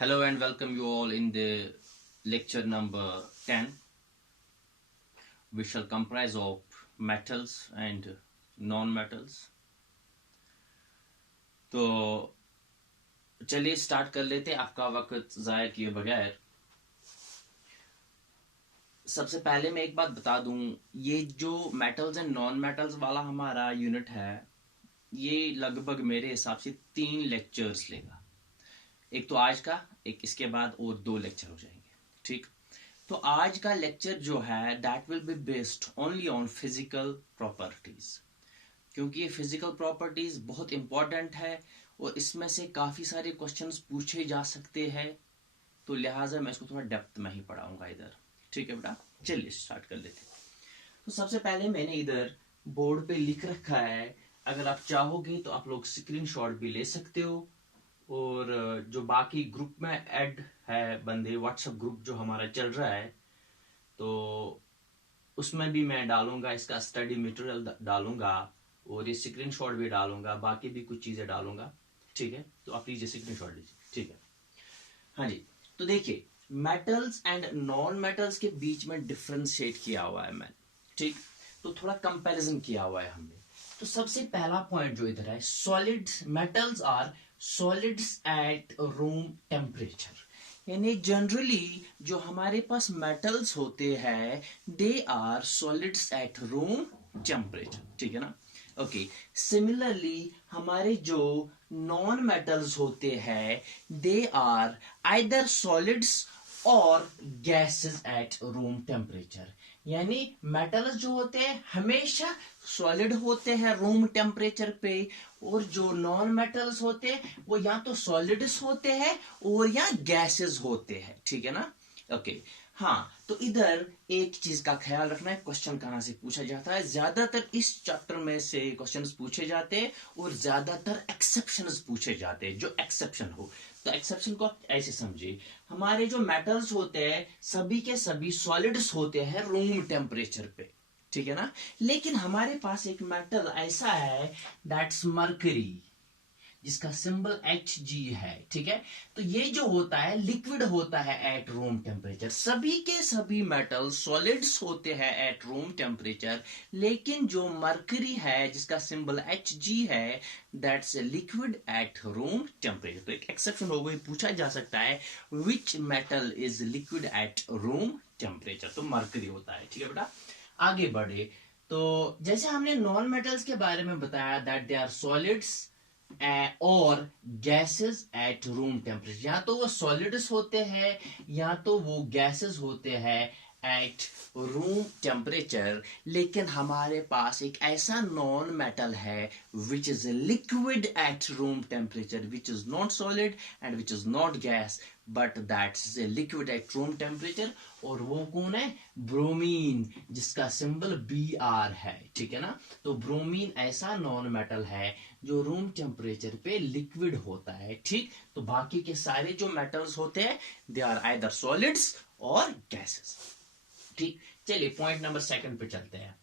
Hello and welcome you all in the lecture number 10, which shall comprise of metals and non-metals. तो चलिए start कर लेते हैं आपका वक्त जाया किए बगैर। सबसे पहले मैं एक बात बता दूं, ये जो मेटल्स एंड नॉन मेटल्स वाला हमारा यूनिट है, ये लगभग मेरे हिसाब से 3 लेक्चर्स लेगा। एक तो आज का, एक इसके बाद और 2 लेक्चर हो जाएंगे। ठीक, तो आज का लेक्चर जो है that will be based only on physical properties, क्योंकि ये फिजिकल प्रॉपर्टीज बहुत इंपॉर्टेंट है और इसमें से काफी सारे क्वेश्चंस पूछे जा सकते हैं, तो लिहाजा मैं इसको थोड़ा डेप्थ में ही पढ़ाऊंगा इधर। ठीक है बेटा, चलिए स्टार्ट कर लेते हैं। तो सबसे पहले मैंने इधर बोर्ड पे लिख रखा है, अगर आप चाहोगे तो आप लोग स्क्रीनशॉट भी ले सकते हो, और जो बाकी ग्रुप में ऐड है बंदे, व्हाट्सएप ग्रुप जो हमारा चल रहा है, तो उसमें भी मैं डालूंगा, इसका स्टडी मटेरियल डालूंगा और ये स्क्रीनशॉट भी डालूंगा, बाकी भी कुछ चीजें डालूंगा। ठीक है, तो आप लीजिए स्क्रीनशॉट लीजिए। ठीक है, हाँ जी। तो देखिए, मेटल्स एंड नॉन मेटल्स के बीच में डिफरेंशिएट किया हुआ है मैंने। ठीक, तो थोड़ा कंपैरिजन किया हुआ है हमने। तो सबसे पहला पॉइंट जो इधर है, solids metals are solids at room temperature, यानी जनरली जो हमारे पास मेटल्स होते हैं they are solids at room temperature. ठीक है ना, ओके। सिमिलरली हमारे जो नॉन मेटल्स होते हैं दे आर आइदर सॉलिड्स और गैसेस एट रूम टेम्परेचर, यानी मेटल्स जो होते हैं हमेशा सॉलिड होते हैं रूम टेम्परेचर पे, और जो नॉन मेटल्स होते हैं वो या तो सॉलिड्स होते हैं और या गैसेस होते हैं। ठीक है ना, ओके। हाँ, तो इधर एक चीज का ख्याल रखना है, क्वेश्चन कहां से पूछा जाता है। ज्यादातर इस चैप्टर में से क्वेश्चंस पूछे जाते हैं और ज्यादातर एक्सेप्शंस पूछे जाते हैं, जो एक्सेप्शन हो। तो एक्सेप्शन को आप ऐसे समझिए, हमारे जो मेटल्स होते हैं सभी के सभी सॉलिड्स होते हैं रूम टेम्परेचर पे। ठीक है ना, लेकिन हमारे पास एक मेटल ऐसा है दैट्स मरकरी, जिसका सिंबल Hg है। ठीक है, तो ये जो होता है लिक्विड होता है एट रूम टेम्परेचर। सभी के सभी मेटल सॉलिड्स होते हैं एट रूम टेम्परेचर, लेकिन जो मरकरी है जिसका सिंबल Hg है that's liquid at room temperature. तो एक एक्सेप्शन हो गई, पूछा जा सकता है which metal is liquid at room temperature, तो मरकरी होता है। ठीक है बेटा, आगे बढ़े। तो जैसे हमने नॉन मेटल्स के बारे में बताया दैट दे आर सॉलिड्स और गैसेस एट रूम टेम्परेचर, या तो वो सॉलिड्स होते हैं या तो वो गैसेस होते हैं एट रूम टेम्परेचर। लेकिन हमारे पास एक ऐसा नॉन मेटल है which is liquid at room temperature, which is not solid and which is not gas, but that's a liquid at room temperature, और वो कौन है? ब्रोमीन, जिसका सिंबल Br है। ठीक है ना, तो ब्रोमीन ऐसा नॉन मेटल है जो रूम टेम्परेचर पे लिक्विड होता है। ठीक, तो बाकी के सारे जो मेटल्स होते हैं दे आर आइदर सॉलिड्स और गैसेस। ठीक, चलिए पॉइंट नंबर 2 पे चलते हैं।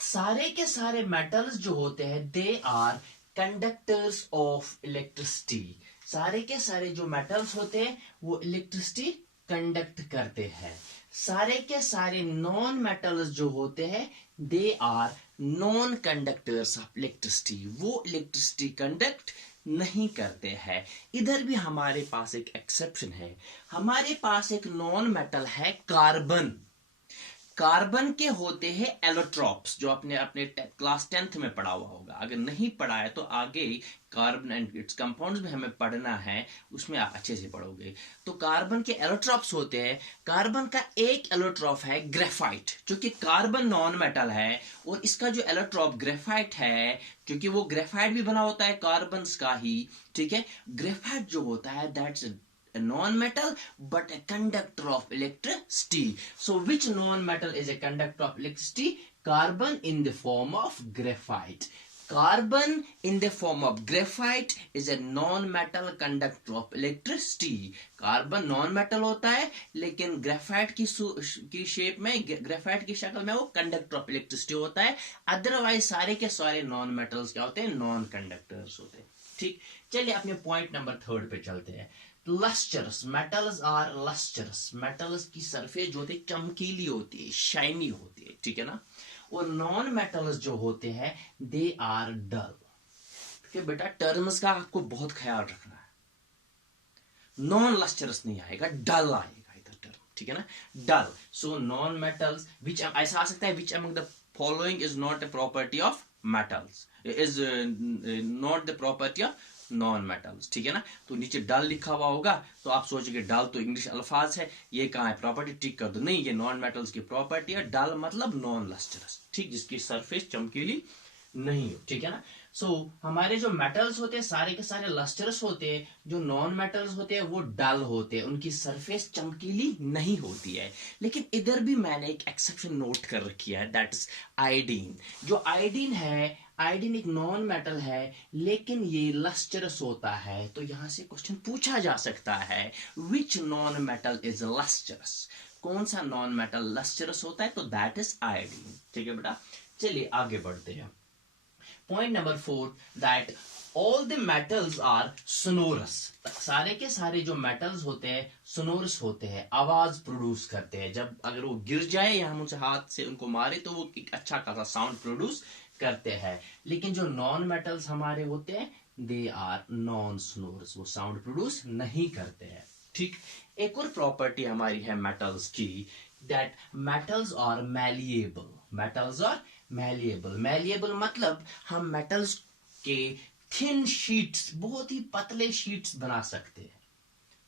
सारे के सारे मेटल्स जो होते हैं they are conductors of electricity. सारे के सारे जो मेटल्स होते हैं वो इलेक्ट्रिसिटी कंडक्ट करते हैं। सारे के सारे नॉन मेटल्स जो होते हैं they are non conductors of electricity, वो इलेक्ट्रिसिटी कंडक्ट नहीं करते हैं। इधर भी हमारे पास एक एक्सेप्शन है, हमारे पास एक नॉन मेटल है कार्बन। कार्बन के होते हैं एलोट्रॉप्स, जो आपने अपने क्लास 10th में पढ़ा हुआ होगा, अगर नहीं पढ़ा है तो आगे कार्बन एंड इट्स कंपाउंड्स में हमें पढ़ना है, उसमें आप अच्छे से पढ़ोगे। तो कार्बन के एलोट्रॉप्स होते हैं। कार्बन का एक एलोट्रॉप है ग्रेफाइट, जो कि कार्बन नॉन मेटल है, और इसका जो एलोट्रॉप ग्रेफाइट है, क्योंकि वो ग्रेफाइट भी बना होता है कार्बन का ही। ठीक है, ग्रेफाइट जो होता है that's a non-metal but a conductor of electricity. So which non-metal is a conductor of electricity? Carbon in the form of graphite. Carbon in the form of graphite is a non-metal conductor of electricity. Carbon non metal होता है, लेकिन graphite की shape में, graphite की शक्ल में वो conductor of electricity होता है। अदरवाइज सारे के सारे नॉन मेटल्स क्या होते हैं? नॉन कंडक्टर्स होते हैं। ठीक, चलिए अपने पॉइंट नंबर 3 पे चलते हैं। Lustrous, metals are lustrous, metals की सरफेस जो होती है चमकीली होती है, शाइनी होती है, ठीक है ना। और नॉन मेटल्स जो होते हैं दे आर डल। ठीक है बेटा, टर्म्स का आपको बहुत ख्याल रखना है। नॉन लस्टरस नहीं आएगा, डल आएगा इधर टर्म, ठीक है ना, डल। सो नॉन मेटल्स विच, ऐसा आ सकता है which among the following is not a property of metals, is not the property of non metals, ठीक है ना। तो नीचे डल लिखा हुआ होगा तो आप सोचेंगे डल तो इंग्लिश अल्फाज है, ये कहाँ है प्रॉपर्टी, टिक कर दो। नहीं, ये नॉन मेटल्स की प्रॉपर्टी है। डल मतलब नॉन लस्टरस, ठीक, जिसकी सरफेस चमकीली नहीं हो, ठीक है ना। हमारे जो मेटल्स होते हैं सारे के सारे लस्टरस होते हैं, जो नॉन मेटल्स होते हैं वो डल होते हैं, उनकी सरफेस चमकीली नहीं होती है। लेकिन इधर भी मैंने एक एक्सेप्शन नोट कर रखी है, दैट इज आयोडीन। जो आयोडीन है, आयोडीन एक नॉन मेटल है लेकिन ये लस्टरस होता है। तो यहां से क्वेश्चन पूछा जा सकता है, which non metal is lustrous, कौन सा नॉन मेटल लस्टरस होता है, तो दैट इज आयोडीन, ठीक है बेटा। चलिए आगे बढ़ते हैं। Point number 4, that all the metals are sonorous, सारे के सारे जो मेटल्स होते हैं सोनोरस होते हैं, आवाज प्रोड्यूस करते हैं। जब अगर वो गिर जाए या हम उनसे हाथ से उनको मारे तो वो एक अच्छा खासा साउंड प्रोड्यूस करते हैं। लेकिन जो नॉन मेटल्स हमारे होते हैं दे आर नॉन सोनोरस, वो साउंड प्रोड्यूस नहीं करते हैं, ठीक। एक और प्रॉपर्टी हमारी है मेटल्स की, that metals are malleable, metals are malleable. Malleable मतलब हम मेटल्स के थिन शीट्स, बहुत ही पतले शीट्स बना सकते हैं।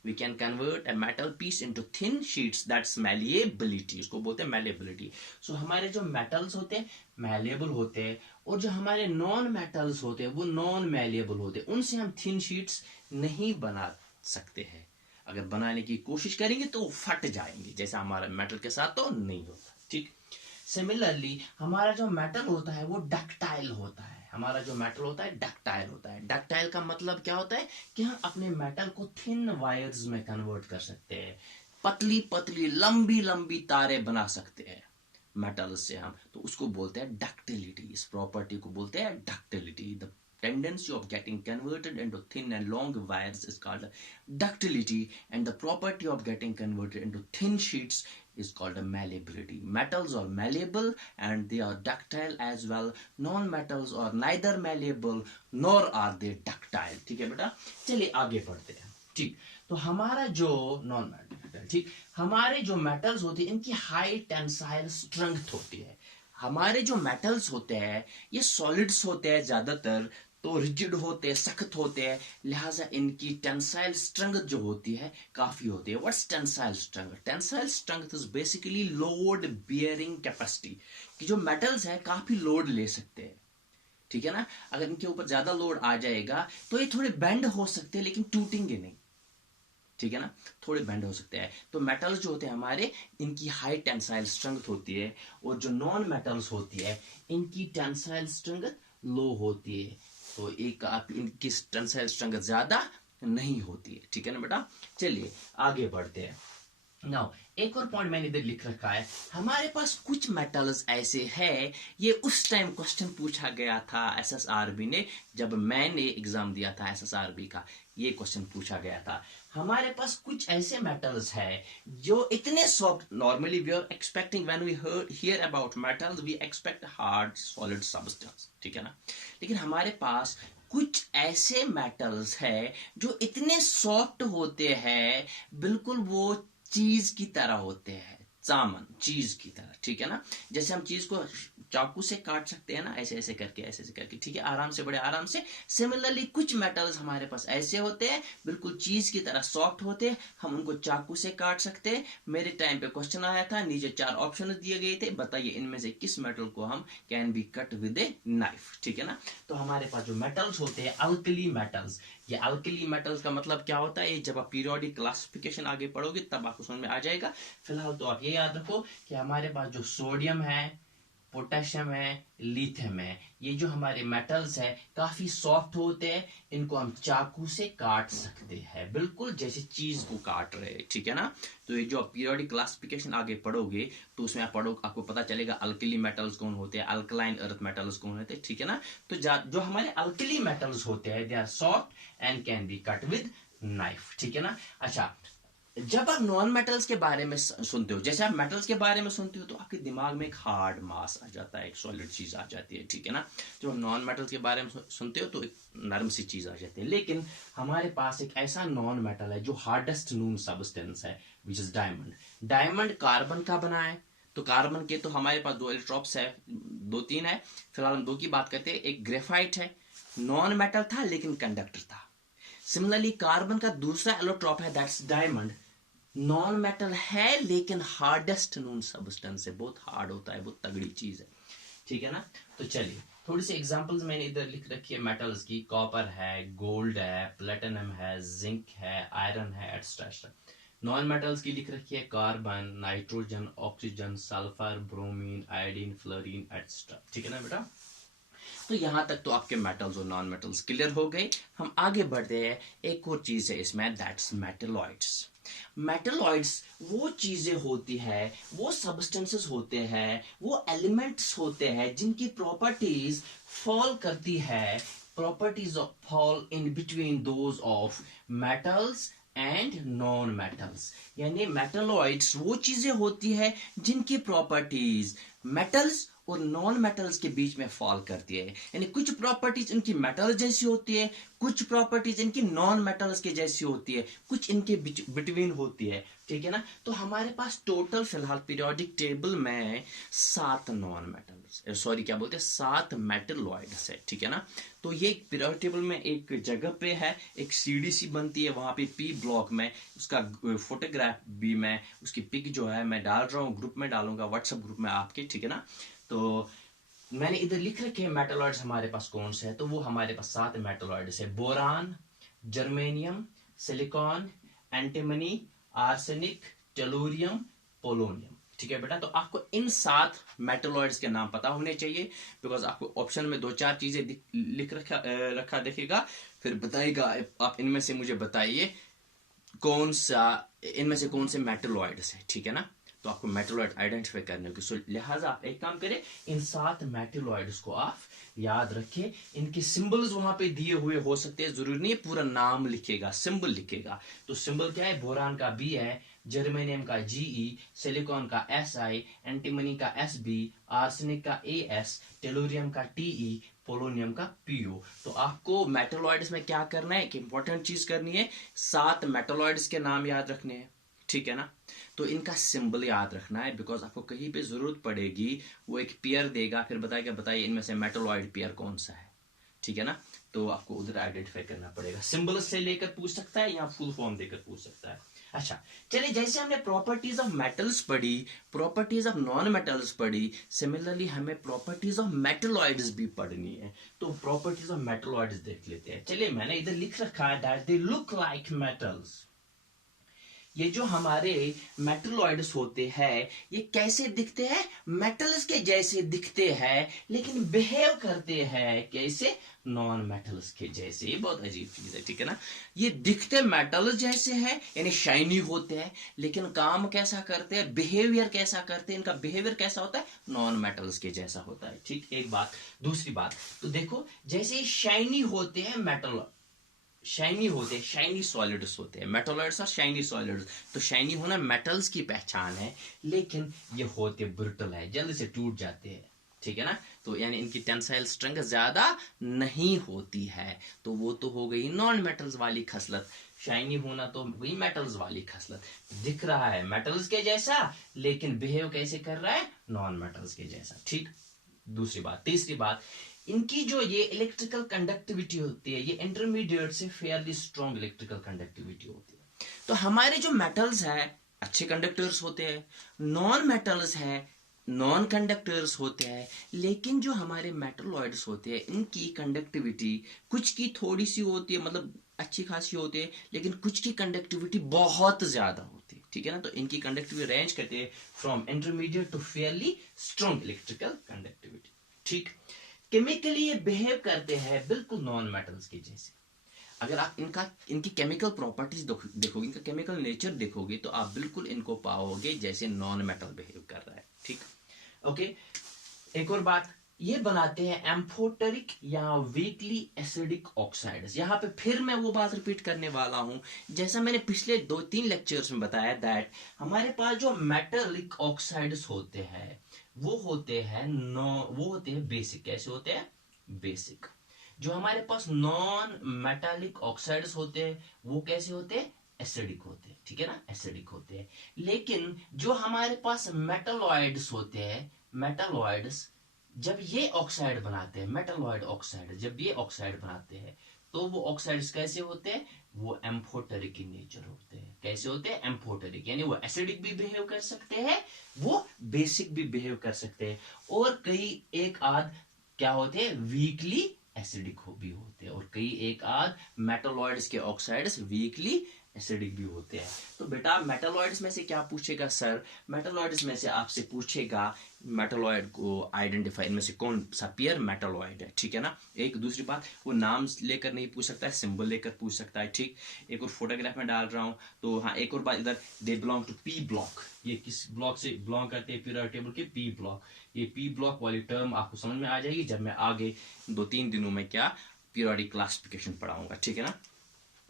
We can convert a metal piece into thin sheets, that's malleability, उसको बोलते हैं malleability। So हमारे जो metals होते हैं malleable होते हैं, और जो हमारे non metals होते हैं वो non malleable होते हैं, उनसे हम thin sheets नहीं बना सकते हैं। अगर बनाने की कोशिश करेंगे तो फट जाएंगे, जैसा हमारा मेटल के साथ तो नहीं होता, ठीक। सिमिलरली हमारा जो मेटल होता है वो डक्टाइल होता है, हमारा जो मेटल होता है डक्टाइल होता है। डक्टाइल का मतलब क्या होता है कि हम अपने मेटल को थिन वायर्स में कन्वर्ट कर सकते हैं, पतली पतली लंबी लंबी तारे बना सकते हैं मेटल से हम, तो उसको बोलते हैं डक्टिलिटी। इस प्रॉपर्टी को बोलते हैं ductility. The tendency of getting converted into thin and long wires is called ductility, and the property of getting converted into thin sheets is called a malleability. Metals are malleable and they are ductile as well. Non-metals are neither malleable nor are they ductile, ठीक है बेटा। चलिए आगे बढ़ते हैं, ठीक। तो हमारा जो नॉन मेटल, ठीक, हमारे जो मेटल्स होते हैं इनकी हाई टेंसाइल स्ट्रेंथ होती है। हमारे जो मेटल्स होते हैं ये सॉलिड्स होते हैं ज्यादातर, तो रिजिड होते हैं, सख्त होते हैं, लिहाजा इनकी टेंसाइल स्ट्रेंथ जो होती है काफी होती है। What's tensile strength? Tensile strength is basically load bearing capacity, कि जो मेटल्स है काफी लोड ले सकते हैं, ठीक है ना। अगर इनके ऊपर ज्यादा लोड आ जाएगा तो ये थोड़े बेंड हो सकते हैं लेकिन टूटेंगे नहीं, ठीक है ना, थोड़े बेंड हो सकते हैं। तो मेटल्स जो होते हैं हमारे, इनकी हाई टेंसाइल स्ट्रेंथ होती है, और जो नॉन मेटल्स होती है इनकी टेंसाइल स्ट्रेंथ लो होती है, तो एक इनकी टेंसाइल स्ट्रेंथ ज्यादा नहीं होती है, ठीक है ना बेटा। चलिए आगे बढ़ते हैं। नाउ एक और पॉइंट मैंने इधर लिख रखा है, हमारे पास कुछ मेटल्स ऐसे हैं, ये उस टाइम क्वेश्चन पूछा गया था एसएसआरबी ने, जब मैंने एग्जाम दिया था एसएसआरबी का, ये क्वेश्चन पूछा गया था। हमारे पास कुछ ऐसे मेटल्स हैं जो इतने soft, normally we are expecting when we hear about metals we expect hard solid substance, ठीक है ना। लेकिन हमारे पास कुछ ऐसे मेटल्स हैं जो इतने सॉफ्ट होते हैं, बिल्कुल वो चीज की तरह होते हैं, चामन, चीज की तरह, ठीक है ना। जैसे हम चीज को चाकू से काट सकते हैं ना, ऐसे ऐसे करके, ऐसे ऐसे करके, ठीक है, आराम से, बड़े आराम से। सिमिलरली कुछ मेटल्स हमारे पास ऐसे होते हैं, बिल्कुल चीज की तरह सॉफ्ट होते हैं, हम उनको चाकू से काट सकते हैं। मेरे टाइम पे क्वेश्चन आया था, नीचे 4 ऑप्शन दिए गए थे, बताइए इनमें से किस मेटल को हम can be cut with a knife, ठीक है ना। तो हमारे पास जो मेटल्स होते हैं अल्कली मेटल्स, ये अल्कली मेटल्स का मतलब क्या होता है, ये जब आप पीरियोडिक क्लासिफिकेशन आगे पढ़ोगे तब आपको समझ में आ जाएगा। फिलहाल तो आप ये याद रखो कि हमारे पास जो सोडियम है, पोटेशियम है, लिथियम है, ये जो हमारे मेटल्स है काफी सॉफ्ट होते हैं, इनको हम चाकू से काट सकते हैं, बिल्कुल जैसे चीज को काट रहे हैं, ठीक है ना। तो ये जो आप पीरियोडिक क्लासिफिकेशन आगे पढ़ोगे तो उसमें आप पढ़ोगे, आपको पता चलेगा अल्कली मेटल्स कौन होते हैं, अल्कलाइन अर्थ मेटल्स कौन होते हैं, ठीक है ना। तो जो हमारे अल्कली मेटल्स होते हैं they are soft and can be cut with knife, ठीक है ना। अच्छा, जब आप नॉन मेटल्स के बारे में सुनते हो, जैसे आप मेटल्स के बारे में सुनते हो तो आपके दिमाग में एक हार्ड मास आ जाता है, एक सॉलिड चीज आ जाती है, ठीक है ना। जब आप नॉन मेटल्स के बारे में सुनते हो तो एक नरम सी चीज आ जाती है। लेकिन हमारे पास एक ऐसा नॉन मेटल है जो हार्डेस्ट नून सब्सटेंस है, which is diamond. Diamond carbon का बना है, तो कार्बन के तो हमारे पास 2 इलेक्ट्रॉन्स है, 2-3 है, फिलहाल हम 2 की बात करते हैं। एक ग्रेफाइट है, नॉन मेटल था लेकिन कंडक्टर था। सिमिलरली कार्बन का दूसरा एलोट्रॉप है, दैट्स डायमंड, नॉन मेटल है लेकिन हार्डेस्ट नून सब्सटेंस है, बहुत हार्ड होता है, बहुत तगड़ी चीज है, ठीक है ना। तो चलिए थोड़ी सी एग्जांपल्स मैंने इधर लिख रखी है मेटल्स की। कॉपर है, गोल्ड है, प्लेटिनम है, जिंक है, आयरन है, एक्सेट्रा। नॉन मेटल्स की लिख रखी है carbon, nitrogen, oxygen, sulphur, bromine, iodine, fluorine, etcetera, ठीक है ना बेटा। तो यहां तक तो आपके मेटल्स और नॉन मेटल्स क्लियर हो गए। हम आगे बढ़ते हैं, एक और चीज है इसमें, दैट्स मेटलॉइड्स। मेटलॉइड्स वो चीजें होती है, वो सब्सटेंसेस होते हैं, वो एलिमेंट्स होते हैं जिनकी प्रॉपर्टीज फॉल करती है, properties of fall in between those of metals and non metals. यानी मेटलॉइड्स वो चीजें होती है जिनकी प्रॉपर्टीज मेटल्स और नॉन मेटल्स के बीच में फॉल करती है। यानी कुछ प्रॉपर्टीज इनकी मेटल जैसी होती है, कुछ प्रॉपर्टीज इनकी नॉन मेटल्स के जैसी होती है, कुछ इनके बिटवीन होती है, ठीक है ना। तो हमारे पास टोटल फिलहाल पीरियोडिक टेबल में 7 नॉन मेटल्स, सॉरी क्या बोलते हैं, 7 मेटलॉइड्स है, ठीक है ना। तो ये पीरियोडिक टेबल में एक जगह पे है, एक सीडी सी बनती है वहां पे पी ब्लॉक में, उसका फोटोग्राफ भी मैं, उसकी पिक जो है मैं डाल रहा हूँ, ग्रुप में डालूंगा, व्हाट्सएप ग्रुप में आपके, ठीक है ना। तो मैंने इधर लिख रखे हैं मेटलॉइड्स हमारे पास कौन से है, तो वो हमारे पास 7 मेटलॉइड्स है। Boron, germanium, silicon, antimony, arsenic, tellurium, polonium, ठीक है बेटा। तो आपको इन 7 मेटलॉइड्स के नाम पता होने चाहिए, बिकॉज आपको ऑप्शन में 2-4 चीजें लिख रखा दिखेगा, फिर बताएगा आप इनमें से मुझे बताइए कौन सा, इनमें से कौन से मेटलॉइड्स है, ठीक है ना। तो आपको मेटलॉइड आइडेंटिफाई करने होगी, सो लिहाजा आप एक काम करें, इन 7 मेटलॉइड्स को आप याद रखें। इनके सिंबल्स वहां पे दिए हुए हो सकते हैं, जरूरी नहीं है पूरा नाम लिखेगा, सिंबल लिखेगा। तो सिंबल क्या है, बोरान का बी है, जर्मेनियम का जीई, सिलिकॉन का एसआई, एंटीमनी का एसबी, आर्सेनिक का एएस, टेलुरियम का टीई, पोलोनियम का पीओ। तो आपको मेटलॉइड्स में क्या करना है, एक इंपॉर्टेंट चीज करनी है, 7 मेटलॉइड्स के नाम याद रखने हैं, ठीक है ना। तो इनका सिंबल याद रखना है, बिकॉज आपको कहीं पे जरूरत पड़ेगी, वो एक पेयर देगा, फिर बताएगा बताइए इनमें से मेटलॉइड पेयर कौन सा है, ठीक है ना। तो आपको उधर आइडेंटिफाई करना पड़ेगा, सिंबल से लेकर पूछ सकता है या फुल फॉर्म देकर पूछ सकता है। अच्छा चलिए, जैसे हमने प्रॉपर्टीज ऑफ मेटल्स पढ़ी, प्रॉपर्टीज ऑफ नॉन मेटल्स पढ़ी, सिमिलरली हमें प्रॉपर्टीज ऑफ मेटलॉइड्स भी पढ़नी है। तो प्रॉपर्टीज ऑफ मेटलॉइड्स देख लेते हैं। चलिए मैंने इधर लिख रखा है that they look like metals. ये जो हमारे मेटलॉइड्स होते हैं ये कैसे दिखते हैं, मेटल्स के जैसे दिखते हैं, लेकिन बिहेव करते हैं कैसे, नॉन मेटल्स के जैसे। ये बहुत अजीब चीज है, ठीक है ना। ये दिखते मेटल्स जैसे हैं, यानी शाइनी होते हैं, लेकिन काम कैसा करते हैं, बिहेवियर कैसा करते हैं, इनका बिहेवियर कैसा होता है, नॉन मेटल्स के जैसा होता है, ठीक। एक बात, दूसरी बात, तो देखो जैसे शाइनी होते हैं मेटल, शाइनी होते हैं, शाइनी सॉलिड्स होते हैं, मेटलॉइड्स और शाइनी सॉलिड्स। तो शाइनी होना मेटल्स की पहचान है, लेकिन ये होते ब्रिटल है, जल्दी से टूट जाते हैं, ठीक है ना। तो यानी इनकी टेंसाइल स्ट्रेंथ ज्यादा नहीं होती है, तो वो तो हो गई नॉन मेटल्स वाली खसलत। शाइनी होना तो वही मेटल्स वाली खसलत, दिख रहा है मेटल्स के जैसा लेकिन बिहेव कैसे कर रहा है, नॉन मेटल्स के जैसा, ठीक। दूसरी बात, तीसरी बात, इनकी जो ये इलेक्ट्रिकल कंडक्टिविटी होती है, ये इंटरमीडिएट से फेयरली स्ट्रॉन्ग इलेक्ट्रिकल कंडक्टिविटी होती है। तो हमारे जो मेटल्स है अच्छे कंडक्टर्स होते हैं, नॉन मेटल्स है नॉन कंडक्टर्स होते हैं, लेकिन जो हमारे मेटलॉइड्स होते हैं इनकी कंडक्टिविटी कुछ की थोड़ी सी होती है, मतलब अच्छी खासी होती है, लेकिन कुछ की कंडक्टिविटी बहुत ज्यादा होती है, ठीक है ना। तो इनकी कंडक्टिविटी रेंज करते हैं from intermediate to fairly strong electrical conductivity, ठीक। केमिकली ये बिहेव करते हैं बिल्कुल नॉन मेटल्स के जैसे। अगर आप इनकी केमिकल प्रॉपर्टीज देखोगे, इनका केमिकल नेचर देखोगे, तो आप बिल्कुल इनको पाओगे जैसे नॉन मेटल बिहेव कर रहा है, ठीक। ओके, एक और बात, ये बनाते हैं एम्फोटेरिक या वीकली एसिडिक ऑक्साइड्स। यहाँ पे फिर मैं वो बात रिपीट करने वाला हूं, जैसा मैंने पिछले 2-3 लेक्चर्स में बताया दैट हमारे पास जो मेटालिक ऑक्साइड्स होते हैं वो होते हैं बेसिक। कैसे होते हैं? बेसिक। जो हमारे पास नॉन मेटालिक ऑक्साइड्स होते हैं वो कैसे होते हैं? एसिडिक होते हैं। ठीक है ना, एसिडिक होते हैं। लेकिन जो हमारे पास मेटालॉइड्स होते हैं, मेटालॉइड्स जब ये ऑक्साइड बनाते हैं, मेटालॉइड ऑक्साइड जब ये ऑक्साइड बनाते हैं तो वो ऑक्साइड्स कैसे होते हैं? वो एम्फोटेरिक इन नेचर होते हैं। कैसे होते हैं? एम्फोटेरिक, यानी वो एसिडिक भी बिहेव कर सकते हैं, वो बेसिक भी बिहेव कर सकते हैं, और कई एक आध क्या होते हैं? वीकली एसिडिक भी होते हैं, और कई एक आध मेटालॉइड्स के ऑक्साइड्स वीकली एसिडिक भी होते हैं। तो बेटा मेटालॉइड्स में से क्या पूछेगा सर? मेटालॉइड्स में से आपसे पूछेगा मेटालॉइड को आइडेंटिफाई, इनमें से कौन सा पेयर मेटालॉइड है। ठीक है ना। एक दूसरी बात, वो नाम लेकर नहीं पूछ सकता है, सिंबल लेकर पूछ सकता है। ठीक, एक और फोटोग्राफ में डाल रहा हूं तो हाँ, एक और बात इधर, they belong to P block. ये किस ब्लॉक से बिलोंग करते हैं? पीरियोडिक टेबल के पी ब्लॉक। ये पी ब्लॉक वाली टर्म आपको समझ में आ जाएगी जब मैं आगे 2-3 दिनों में क्या पीरियोडिक क्लासिफिकेशन पढ़ाऊंगा। ठीक है ना।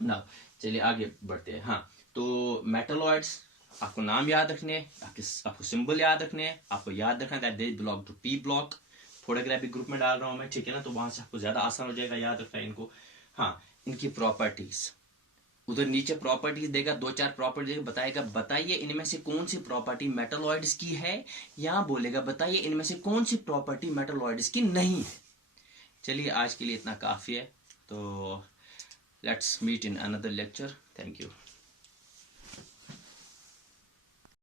ना, चलिए आगे बढ़ते हैं। हाँ, तो मेटालॉइड्स आपको नाम याद रखने, आपको सिंबल याद रखने, आपको याद रखना that they belong to P block. Photographic group में डाल रहा हूं मैं। ठीक है ना, तो वहां से आपको ज्यादा आसान हो जाएगा याद रखना इनको। हाँ, इनकी प्रॉपर्टीज उधर नीचे प्रॉपर्टीज देगा, 2-4 प्रॉपर्टी देगा, बताएगा बताइए इनमें से कौन सी प्रॉपर्टी मेटालॉइड्स की है, या बोलेगा बताइए इनमें से कौन सी प्रॉपर्टी मेटालॉइड्स की नहीं है। चलिए आज के लिए इतना काफी है, तो let's meet in another lecture. Thank you.